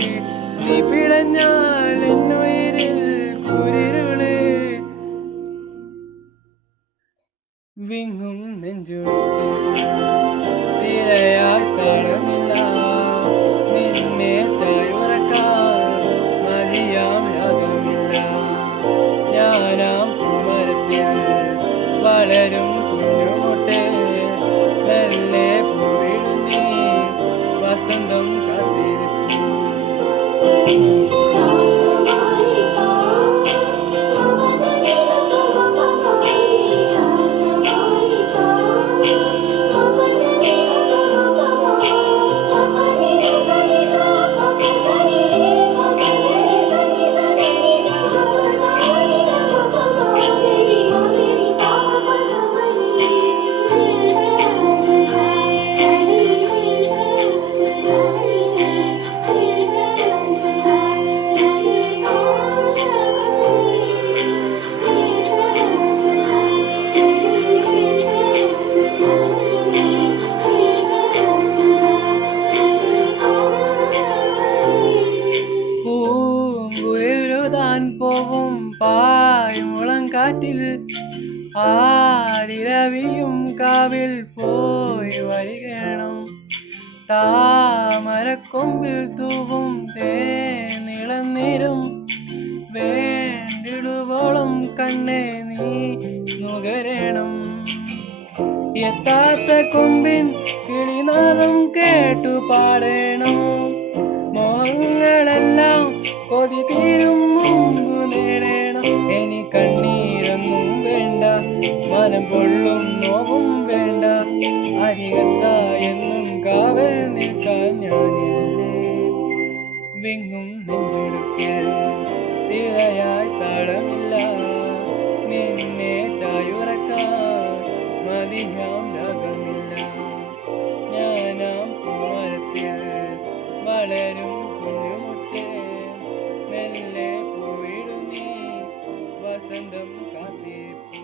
നോക്കി നീ പിടഞ്ഞാൽ എന്നുയിരിൽ കുരിരുള് വിങ്ങും നെഞ്ചുടുക്കിൽ തിരയായി താളമില്ല നിന്നെ ചായുറക്കാൻ മതിയാം രാഗമില്ല ഞാനാം പൂമരത്തിൽ വളരും കുഞ്ഞുമുട്ടേ മെല്ലെ പൂവിടുന്നേ വസന്തം കാത്തിരിക്കും പൂങ്കുരുതാൻ പോവും പായ് മുളങ്കാറ്റിൽ ആരിരവിയും കാവിൽ പോയി വരികണം താമരക്കൊമ്പിൽ തൂവും തേനിളം നേരം വേണ്ടിടുവോളം കണ്ണെ നീ നുകരണം എത്താത്ത കൊമ്പിൻ കിളിനാദം കേട്ടു പാടണം മോഹങ്ങളെല്ലാം കൊതി തീരും മുമ്പ് നേടണം ഇനി കണ്ണീരൊന്നും വേണ്ട മനം പൊള്ളും നോവും വേണ്ട അരികത്തായെന്നും കാവൽ നിൽക്കാൻ ഞാനില്ലേ വിങ്ങും നെഞ്ചൊടുക്കിൽ തിരയായി താളമില്ല നിന്നെ ചായുറക്കാൻ മതിയാം രാഗമില്ല ഞാനാം പൂമരത്തിൽ വളരും കുഞ്ഞുമുട്ടേ മെല്ലെ പോയിടുന്നീ വസന്തം കാത്തിരിപ്പു